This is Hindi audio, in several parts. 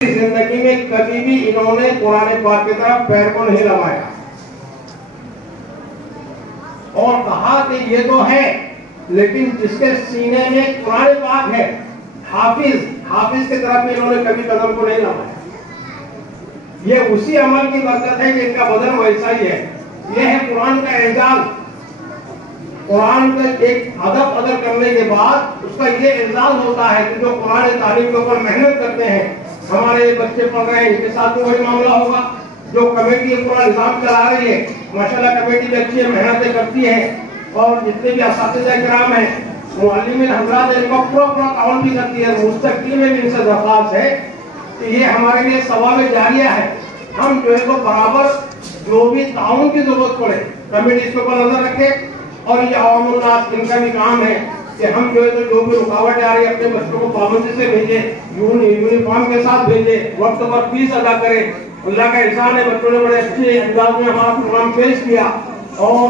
जिंदगी में कभी भी इन्होंने कुरान पाक की तरफ पैर को नहीं लगाया और कहा कि ये तो है, लेकिन जिसके सीने में कुरान पाक है, हाफिज की तरफ में इन्होंने कभी कदम को नहीं लगाया। ये उसी अमल की बरकत है कि इनका बदन वैसा ही है। ये है कुरान का एजाज। कुरान का एक अदब करने के बाद उसका ये एजाज होता है कि जो कुरान तालीम के ऊपर मेहनत करते हैं, हमारे बच्चे पढ़ रहे हैं, इनके साथ तो वही मामला होगा। जो कमेटी पूरा निजाम चला रही है, माशाल्लाह कमेटी भी अच्छी है, मेहनतें करती है, और जितने भी असातिज़ा किराम हैं, मुअल्लिमीन हज़रात, इनका पूरा ताउन भी करती है। मुस्तक़बिल में भी इनसे दरख्वास्त है कि ये हमारे लिए सवाब जारिया है। हम जो है तो बराबर जो भी ताउन की जरूरत पड़े, कमेटी इसके ऊपर नजर रखे, और ये अवामुल नास इनका भी काम है कि हम जो है तो जो भी रुकावट आ रही है अपने बच्चों को पाबंदी से भेजे, यूनिफॉर्म के साथ भेजे, वक्त पर फीस अदा करें। अल्लाह का एहसान है, बच्चों ने बड़े अच्छे अंदाज में हमारा प्रोग्राम पेश किया और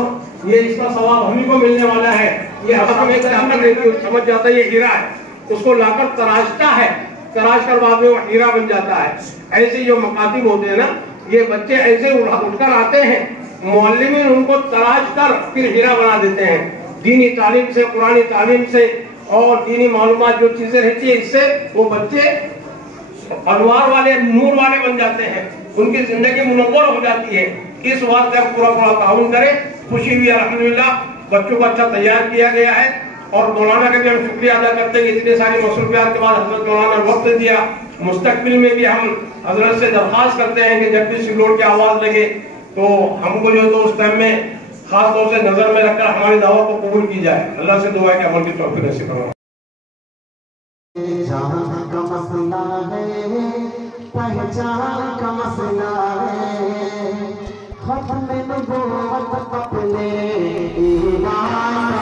ये इसका सवाब हमी को मिलने वाला है। ये अब हम एक समझ जाता है ये हीरा है, उसको लाकर तराशता है, तराश कर बाद में वो हीरा बन जाता है। ऐसे जो मकातिब होते हैं ना, ये बच्चे ऐसे उठकर आते हैं, मुअल्लिमीन उनको तराश कर फिर हीरा बना देते हैं। दीनी तालीम से, कुरानी तालीम से और दीनी मालूमात जो चीजें रहती है, इससे वो बच्चे अनवार वाले, नूर वाले बन जाते हैं, उनकी जिंदगी मुनव्वर हो जाती है। इस बात का पूरा ताउन करें। खुशी हुई अल्हम्दुलिल्लाह, बच्चों को अच्छा तैयार किया गया है और मौलाना का भी हम शुक्रिया अदा करते हैं कि इतने सारी मसरूफियात के बाद हजरत मौलाना ने वक्त दिया। मुस्तकबिल में भी हम हजरत से दरख्वास्त करते हैं कि जब भी सिलोट की आवाज लगे तो हमको जो तो उस टाइम में खास तौर से नजर में रखकर हमारी दावा को कबूल की जाए। अल्लाह से दुआ है कि अमल की तौफीक नसीब फरमाए। का मसला है, पहचान का मसला है, खत्म नबूवत अपने ईमान